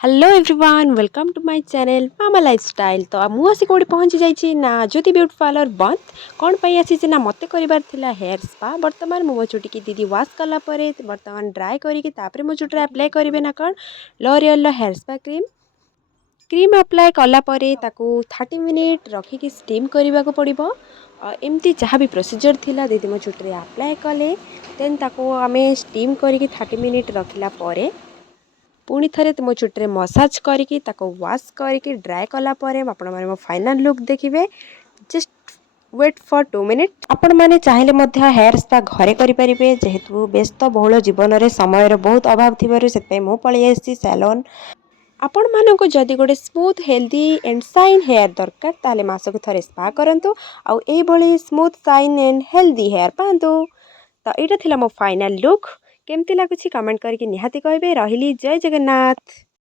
Hello everyone welcome to my channel mama lifestyle. तो मुझे कौटी पहुँची जाइए ना ज्योति ब्यूटी पार्लर बंद कौन पाई आसी ना मत कर हेयर स्पा। बर्तमान मो चुटी की दीदी वाश कलापर बर्तमान ड्राए करके मो चुटी अप्लाई करेंगे ना कौन L'Oreal hair spa cream cream apply कलापर 30 मिनिट रखिकी स्टीम करने को पड़ो। एमती जहाँ भी प्रोसीजर थिला दीदी मो चुटी अप्लाई कले देन आम स्टीम करके 30 मिनिट रखिला पुणी थे मो चुटी मसाज करके वाश करके ड्राए कलापर आपण मैंने मो फाइनाल लुक देखिए। Just wait for 2 minute. आपण मैंने चाहिए हेयर स्पा घरे करेंगे जेहेतु व्यस्त बहुल जीवन में समय बहुत अभाव थी मु पलि आसी सैलून। आपण मानक जदि गोटे smooth healthy and shine hair दरकार ताले मासक थरे स्पा करंतु आउ एई भली smooth shine and healthy hair पांतु। तो यहाँ थिला मो फाइनाल लुक केमती लगुच कमेंट करके निहाती कहबे। रहिली जय जगन्नाथ।